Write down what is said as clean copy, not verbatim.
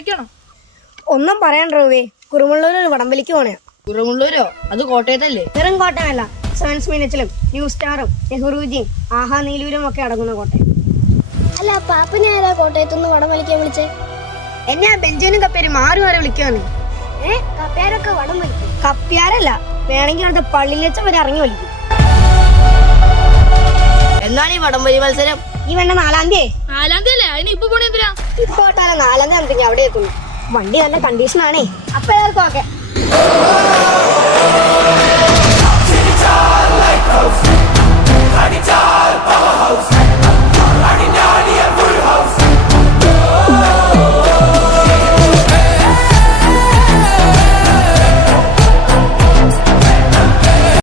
വടംവലിക്കാണോ? ഒന്നും പറയണ്ട റൂവേ, കുറുമുള്ളൂർ വടംവലിക്ക് പോണേ. കുറുമുള്ളൂരോ? അത് കോട്ടയത്തല്ലേ? വെറും കോട്ടയമല്ല, 7 മിനിറ്റ്സിലും ന്യൂ സ്റ്റാറും നെഹ്റുജിയും ആഹാ നീലൂരും ഒക്കെ അടങ്ങുന്ന കോട്ടയം. അല്ല, പാപ്പനെ ആരാ കോട്ടയത്തുനിന്ന് വടംവലിക്കാൻ വിളിച്ചേ? എന്നെ ആ ബെഞ്ചമിനും കപ്പേരും മാറി മാറി വിളിക്കുവാന്ന്. കപ്പയാരൊക്കെ വടം വലിക്കും? കപ്പ്യാരല്ല, വേണമെങ്കിൽ അടുത്ത പള്ളിയിലെച്ച വരെ ഇറങ്ങി വലിക്കും. എന്നാണ് ഈ വടംവലി മത്സരം? ഈ വേണ്ട 4-ാം തീയതി. 4-ാം തീയതി അല്ലേ? അതിന് ഇപ്പൊ പോണേ എന്തിനാ? ഇപ്പൊ ഓട്ടാല 4-ാം തീയതി നമുക്ക് അവിടെ എത്തുന്നു. വണ്ടി നല്ല കണ്ടീഷൻ ആണേ. അപ്പൊ എല്ലാവർക്കും ഓക്കെ.